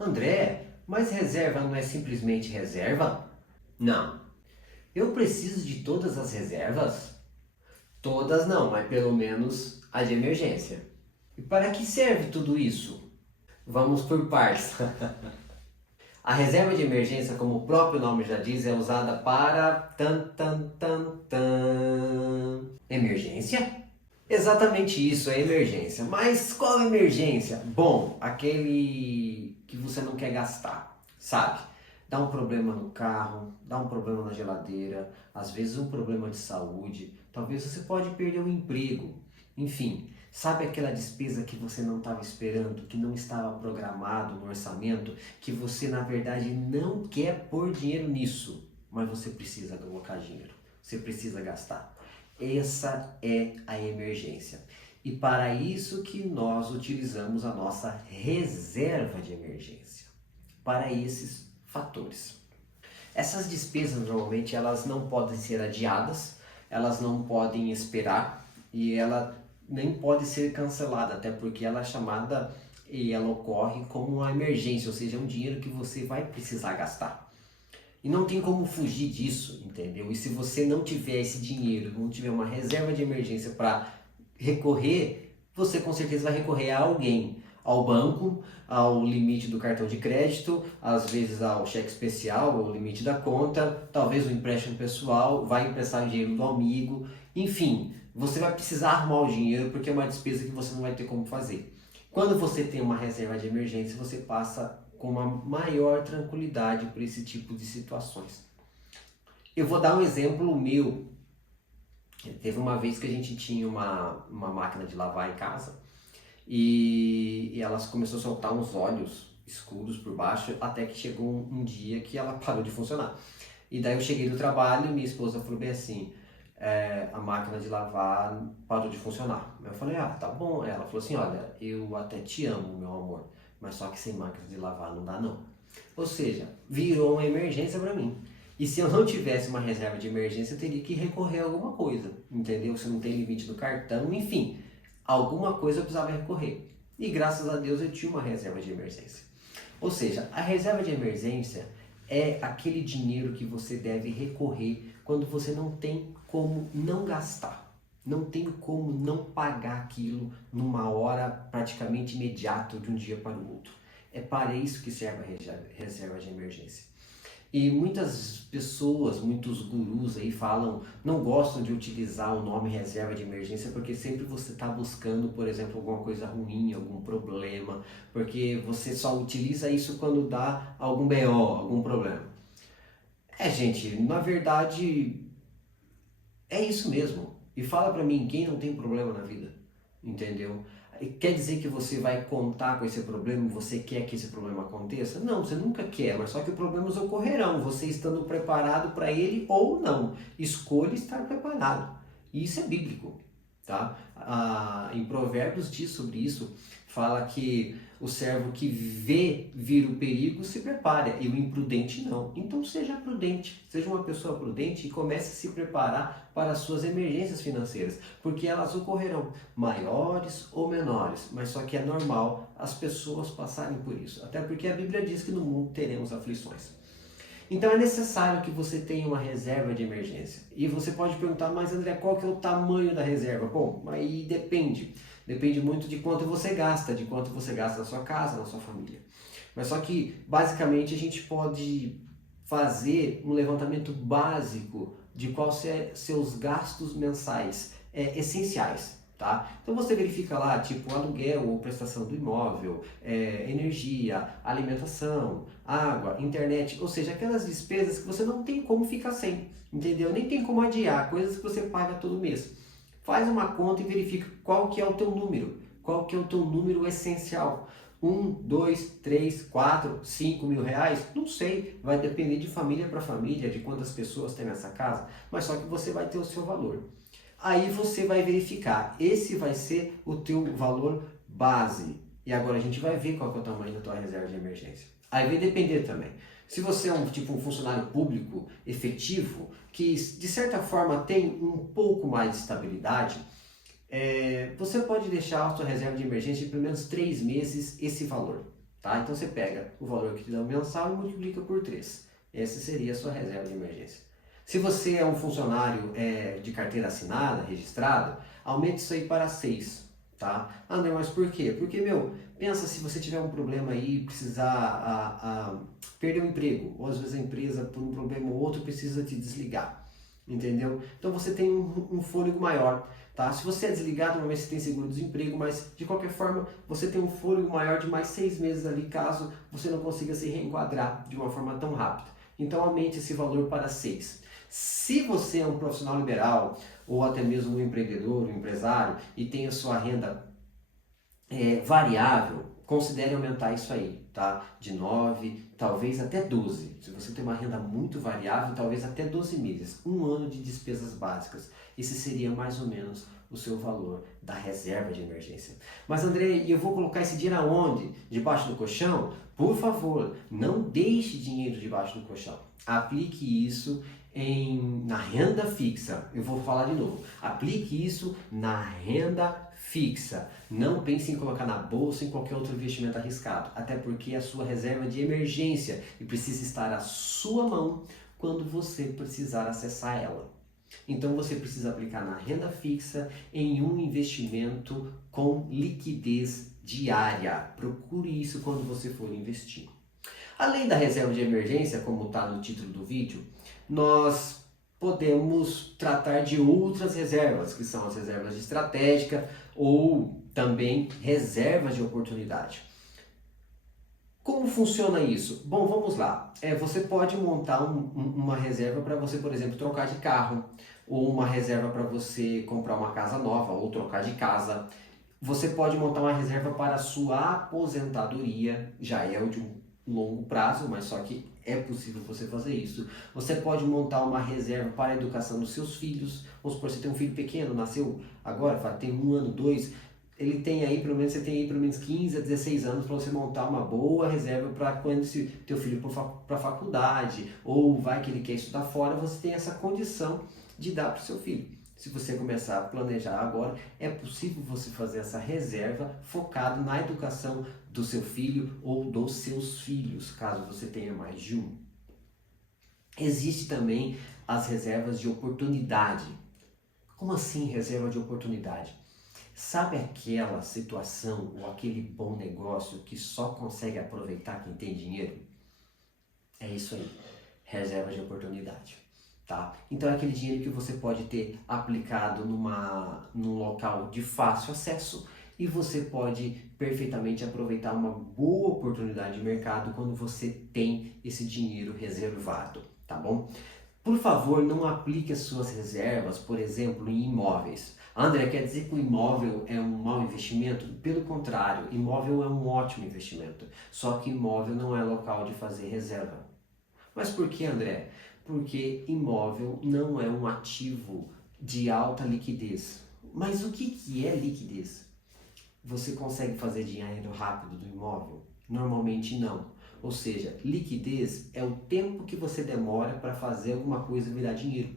André, mas reserva não é simplesmente reserva? Não. Eu preciso de todas as reservas? Todas não, mas pelo menos a de emergência. E para que serve tudo isso? Vamos por partes. A reserva de emergência, como o próprio nome já diz, é usada para emergência? Exatamente isso, é emergência. Mas qual emergência? Bom, aquele que você não quer gastar, sabe? Dá um problema no carro, dá um problema na geladeira, às vezes um problema de saúde, talvez você pode perder o emprego. Enfim, sabe aquela despesa que você não estava esperando, que não estava programado no orçamento, que você na verdade não quer pôr dinheiro nisso, mas você precisa colocar dinheiro, você precisa gastar. Essa é a emergência. E para isso que nós utilizamos a nossa reserva de emergência. Para esses fatores. Essas despesas normalmente elas não podem ser adiadas, elas não podem esperar e ela nem pode ser cancelada, até porque ela é chamada e ela ocorre como uma emergência, ou seja, é um dinheiro que você vai precisar gastar. E não tem como fugir disso, entendeu? E se você não tiver esse dinheiro, não tiver uma reserva de emergência para recorrer, você com certeza vai recorrer a alguém, ao banco, ao limite do cartão de crédito, às vezes ao cheque especial, ao limite da conta, talvez o empréstimo pessoal, vai emprestar o dinheiro do amigo, enfim, você vai precisar arrumar o dinheiro porque é uma despesa que você não vai ter como fazer. Quando você tem uma reserva de emergência, você passa com uma maior tranquilidade por esse tipo de situações. Eu vou dar um exemplo meu. Teve uma vez que a gente tinha uma máquina de lavar em casa e ela começou a soltar uns óleos escuros por baixo até que chegou um dia que ela parou de funcionar. E daí eu cheguei do trabalho e minha esposa falou bem assim, a máquina de lavar parou de funcionar. Eu falei, ah, tá bom. Ela falou assim, olha, eu até te amo, meu amor, mas só que sem máquina de lavar não dá não. Ou seja, virou uma emergência para mim. E se eu não tivesse uma reserva de emergência, eu teria que recorrer a alguma coisa, entendeu? Se não tem limite do cartão, enfim, alguma coisa eu precisava recorrer. E graças a Deus eu tinha uma reserva de emergência. Ou seja, a reserva de emergência é aquele dinheiro que você deve recorrer quando você não tem como não gastar. Não tem como não pagar aquilo numa hora praticamente imediata de um dia para o outro. É para isso que serve a reserva de emergência. E muitas pessoas, muitos gurus aí falam, não gostam de utilizar o nome reserva de emergência porque sempre você está buscando, por exemplo, alguma coisa ruim, algum problema, porque você só utiliza isso quando dá algum BO, algum problema. Gente, na verdade é isso mesmo. E fala pra mim, quem não tem problema na vida? Entendeu? Quer dizer que você vai contar com esse problema, você quer que esse problema aconteça? Não, você nunca quer, mas só que problemas ocorrerão, você estando preparado para ele ou não. Escolha estar preparado. E isso é bíblico, tá? Em Provérbios diz sobre isso, fala que o servo que vê vir o perigo se prepara e o imprudente não. Então seja prudente, seja uma pessoa prudente e comece a se preparar para as suas emergências financeiras, porque elas ocorrerão, maiores ou menores, mas só que é normal as pessoas passarem por isso, até porque a Bíblia diz que no mundo teremos aflições. Então é necessário que você tenha uma reserva de emergência. E você pode perguntar, mas André, qual que é o tamanho da reserva? Bom, aí depende. Depende muito de quanto você gasta, na sua casa, na sua família. Mas só que, basicamente, a gente pode fazer um levantamento básico de quais são seus gastos mensais essenciais. Tá? Então você verifica lá, tipo, aluguel ou prestação do imóvel, energia, alimentação, água, internet, ou seja, aquelas despesas que você não tem como ficar sem, entendeu? Nem tem como adiar, coisas que você paga todo mês. Faz uma conta e verifica qual que é o teu número, qual que é o teu número essencial. 1, 2, 3, 4, 5 mil reais? Não sei, vai depender de família para família, de quantas pessoas tem nessa casa, mas só que você vai ter o seu valor. Aí você vai verificar, esse vai ser o teu valor base. E agora a gente vai ver qual que é o tamanho da tua reserva de emergência. Aí vai depender também. Se você é um funcionário público efetivo, que de certa forma tem um pouco mais de estabilidade, você pode deixar a sua reserva de emergência de pelo menos 3 meses esse valor. tá? Então você pega o valor que te dá o mensal e multiplica por 3. Essa seria a sua reserva de emergência. Se você é um funcionário de carteira assinada, registrado, aumente isso aí para 6, tá? André, mas por quê? Porque, pensa se você tiver um problema aí, precisar perder o emprego, ou às vezes a empresa, por um problema ou outro, precisa te desligar, entendeu? Então você tem um fôlego maior, tá? Se você é desligado, normalmente você tem seguro-desemprego, mas de qualquer forma, você tem um fôlego maior de mais 6 meses ali, caso você não consiga se reenquadrar de uma forma tão rápida. Então aumente esse valor para 6. Se você é um profissional liberal ou até mesmo um empreendedor, um empresário e tem a sua renda variável, considere aumentar isso aí, tá? De 9, talvez até 12. Se você tem uma renda muito variável, talvez até 12 meses. Um ano de despesas básicas. Esse seria mais ou menos o seu valor da reserva de emergência. Mas André, e eu vou colocar esse dinheiro aonde? Debaixo do colchão? Por favor, não deixe dinheiro debaixo do colchão. Aplique isso na renda fixa. Eu vou falar de novo. Aplique isso na renda fixa. Não pense em colocar na bolsa ou em qualquer outro investimento arriscado. Até porque é a sua reserva de emergência e precisa estar à sua mão quando você precisar acessar ela. Então você precisa aplicar na renda fixa em um investimento com liquidez diária. Procure isso quando você for investir. Além da reserva de emergência, como está no título do vídeo, nós podemos tratar de outras reservas, que são as reservas de estratégica ou também reservas de oportunidade. Como funciona isso? Bom, vamos lá. Você pode montar uma reserva para você, por exemplo, trocar de carro, ou uma reserva para você comprar uma casa nova ou trocar de casa. Você pode montar uma reserva para a sua aposentadoria, já é de um longo prazo, mas só que é possível você fazer isso. Você pode montar uma reserva para a educação dos seus filhos. Vamos supor, você tem um filho pequeno, nasceu agora, tem 1 ano, 2, ele tem aí, você tem aí pelo menos 15 a 16 anos para você montar uma boa reserva para quando teu filho for para a faculdade, ou vai que ele quer estudar fora, você tem essa condição de dar para o seu filho. Se você começar a planejar agora, é possível você fazer essa reserva focada na educação do seu filho ou dos seus filhos, caso você tenha mais de um. Existe também as reservas de oportunidade. Como assim reserva de oportunidade? Sabe aquela situação ou aquele bom negócio que só consegue aproveitar quem tem dinheiro? É isso aí, reserva de oportunidade. Tá? Então é aquele dinheiro que você pode ter aplicado num local de fácil acesso e você pode perfeitamente aproveitar uma boa oportunidade de mercado quando você tem esse dinheiro reservado, tá bom? Por favor, não aplique as suas reservas, por exemplo, em imóveis. André, quer dizer que o imóvel é um mau investimento? Pelo contrário, imóvel é um ótimo investimento. Só que imóvel não é local de fazer reserva. Mas por que, André? Porque imóvel não é um ativo de alta liquidez. Mas o que é liquidez? Você consegue fazer dinheiro rápido do imóvel? Normalmente não. Ou seja, liquidez é o tempo que você demora para fazer alguma coisa virar dinheiro.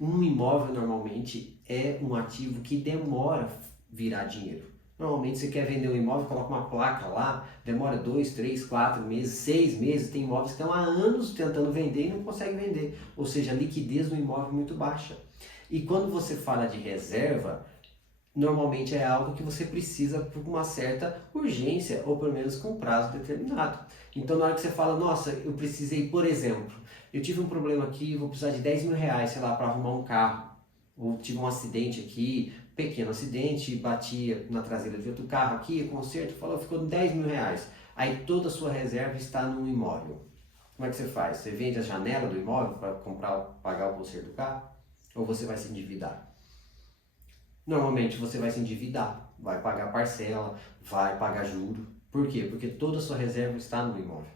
Um imóvel normalmente é um ativo que demora virar dinheiro. Normalmente você quer vender um imóvel, coloca uma placa lá, demora 2, 3, 4 meses, 6 meses. Tem imóveis que estão há anos tentando vender e não conseguem vender. Ou seja, a liquidez do imóvel é muito baixa. E quando você fala de reserva, normalmente é algo que você precisa por uma certa urgência ou pelo menos com prazo determinado. Então na hora que você fala, nossa, eu precisei, por exemplo, eu tive um problema aqui, vou precisar de 10 mil reais, sei lá, para arrumar um carro. Ou tive um acidente aqui, pequeno acidente, bati na traseira de outro carro aqui, conserto, ficou 10 mil reais. Aí toda a sua reserva está no imóvel. Como é que você faz? Você vende a janela do imóvel para pagar o conserto do carro? Ou você vai se endividar? Normalmente você vai se endividar, vai pagar parcela, vai pagar juro. Por quê? Porque toda a sua reserva está no imóvel,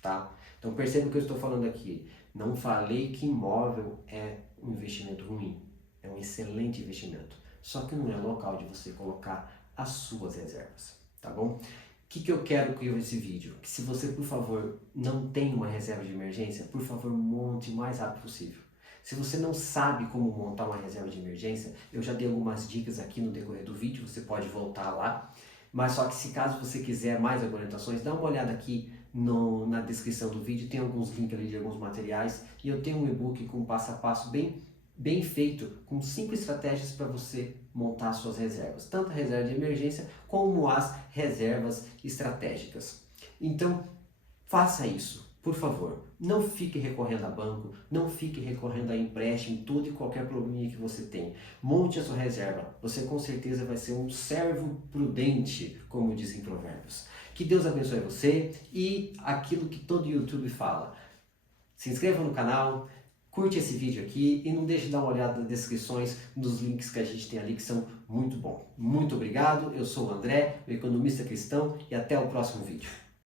tá? Então perceba o que eu estou falando aqui. Não falei que imóvel é um investimento ruim. É um excelente investimento. Só que não é local de você colocar as suas reservas, tá bom? O que eu quero com esse vídeo? Que se você, por favor, não tem uma reserva de emergência, por favor, monte o mais rápido possível. Se você não sabe como montar uma reserva de emergência, eu já dei algumas dicas aqui no decorrer do vídeo, você pode voltar lá. Mas só que se caso você quiser mais orientações, dá uma olhada aqui na descrição do vídeo, tem alguns links ali de alguns materiais e eu tenho um e-book com passo a passo bem feito, com 5 estratégias para você montar suas reservas, tanto a reserva de emergência como as reservas estratégicas. Então, faça isso, por favor. Não fique recorrendo a banco, não fique recorrendo a empréstimo, todo e qualquer probleminha que você tem. Monte a sua reserva. Você com certeza vai ser um servo prudente, como dizem provérbios. Que Deus abençoe você e aquilo que todo YouTube fala. Se inscreva no canal, curte esse vídeo aqui e não deixe de dar uma olhada nas descrições, nos links que a gente tem ali que são muito bons. Muito obrigado, eu sou o André, o economista cristão, e até o próximo vídeo.